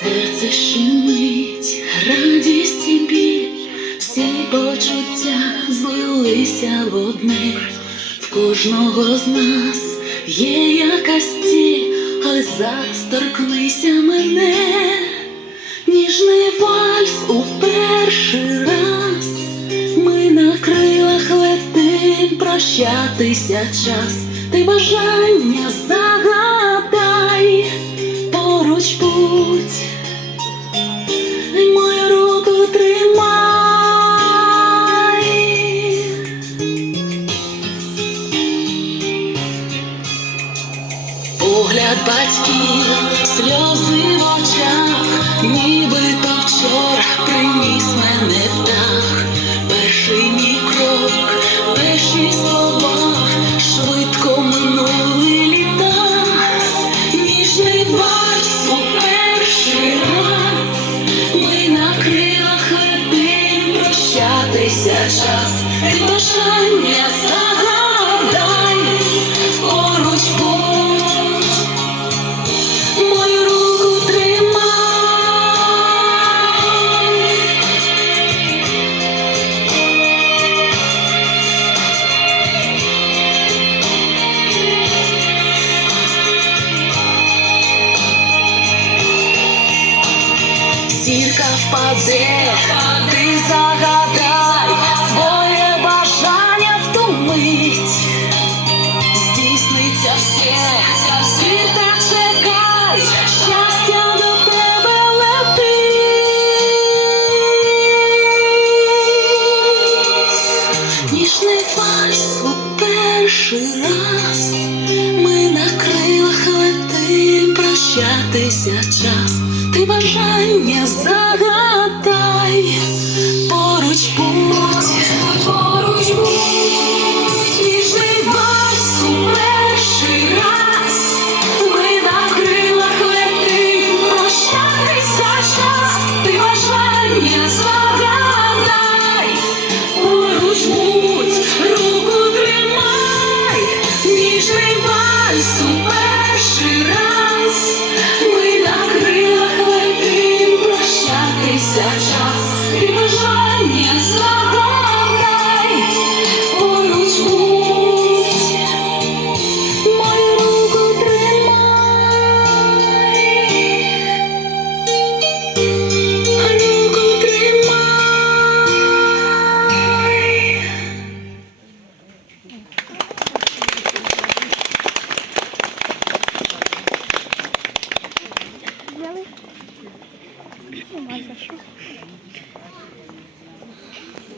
Серце щемить, радість і біль, всі почуття злилися в одне. В кожного з нас є якась ціль, але засторкнися мене, ніжний вальс у прощатися час, ти бажання загадай, поруч будь, мою руку тримай. Погляд батьків, сльози впаде, ти загадай своє бажання в. Здійсниться все, світ так чекай, щастя до тебе летить. Ніжний вальс у перший раз. Ми на крилах летим, прощатися час. Ти бажання загадай, поруч будь, поруч будь, really? Oh my gosh.